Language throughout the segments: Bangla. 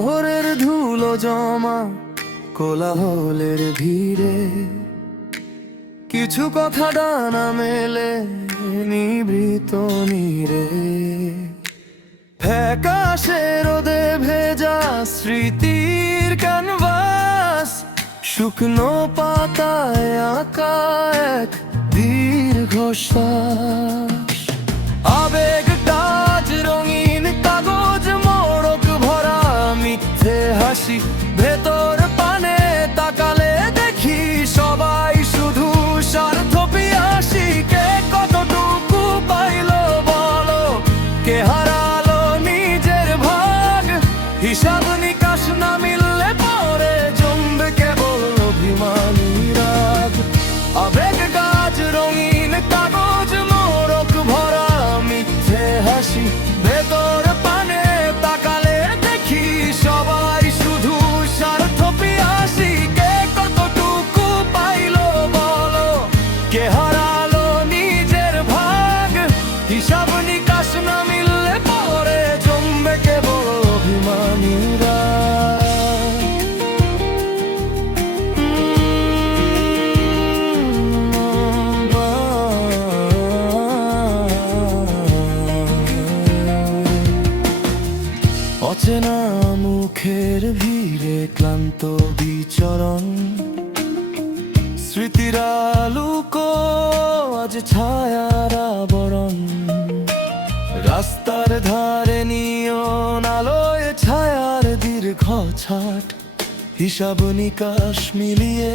শহরের ধুলো জমা কোলাহলের ভিড়ে, কিছু কথা ডানা মেলে নিভৃত নীরে। ফ্যাকাশে রোদে ভেজা স্মৃতির ক্যানভাস, শুকনো পাতায় আঁকা এক দীর্ঘশ্বাস। আবেগটা আজ রঙিন কাগজ মোড়ক ভরা মিথ্যে হাসি, ভেতর পানে তাকালে দেখি সবাই শুধু স্বার্থ পিয়াসী। কে কতটুকু পাইলো বলো, কে হারালো নিজের ভাগ, হিসাব নিকাশ না মিললে পরে জমবে কেবল অভিমানী রাগ। আবেগ গাছ রঙিন কাগজ মোড়ক ভরা মিথ্যে হাসি, ভেতর পানে তাকালে দেখি সবাই শুধু স্বার্থ পিয়াসী। কে কতটুকু পাইলো বলো, কে হারালো নিজের ভাগ, হিসাব নিকাশ না মিললে পরে জমবে কেবল অভিমানী রাগ। অচেনা মুখের ভিড়ে ক্লান্ত বিচরণ, স্মৃতির আলোকো আজ ছায়ার আবরণ। রাস্তার ধারে নিয়ন আলোয় ছায়ার দীর্ঘ ছাট, হিসাব নিকাশ মিলিয়ে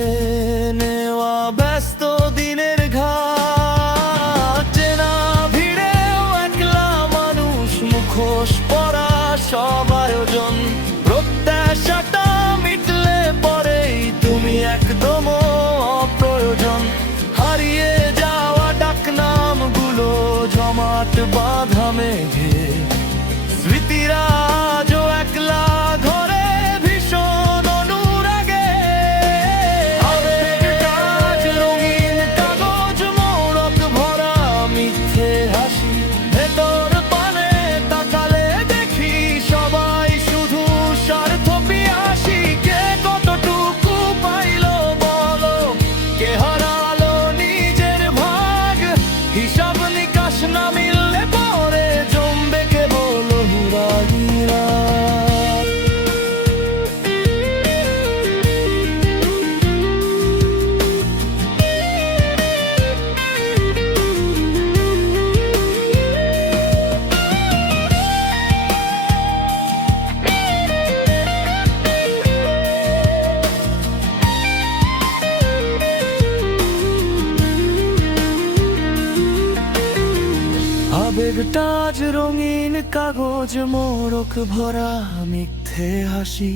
নেওয়া ব্যস্ত দিনের ঘাট। চেনা ভিড়েও একলা মানুষ, মুখোশ পরা সব আয়োজন। প্রত্যাশাটা মিটলে পরেই তুমি একদম অপ্রয়োজন। হারিয়ে যাওয়া ডাকনামগুলো জমাট বাঁধা মেঘে, স্মৃতিরা আজও একলা ঘরে ভীষণ অনুরাগে। আবেগ গাছ রঙিন কাগজ মোড়ক ভরা মিথ্যে হাসি, ভেতর পানে তাকালে দেখি সবাই শুধু স্বার্থ পিয়াসী। কে কতটুকু পাইলো বলো, কে হারালো নিজের ভাগ, হিসাব নিকাশ না মিললে পরে জমবে কেবল অনুরাগী রাগ। আবেগটা আজ রঙিন কাগজ মোড়ক ভরা মিথ্যে হাসি,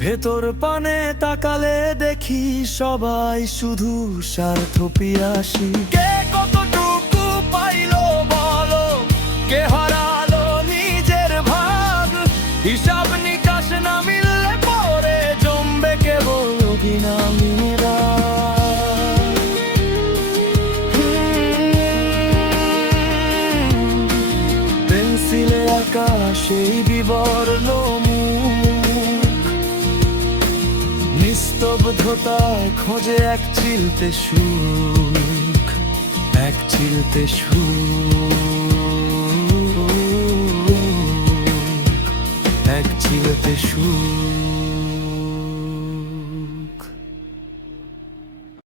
ভেতর পানে তাকালে দেখি সবাই শুধু স্বার্থ পিয়াসী। কে কতটুকু পাইলো বলো, কে হারালো নিজের ভাগ, হিসাব নিকাশ না মিললে পরে জমবে কেবল অভিমানী রাগ। পেন্সিলে আঁকা সেই বিবর্ণ মুখ, নিস্তব্ধতায় খোঁজে এক চিলতে সুখ, এক চিলতে সুখ, এক চিলতে সুখ।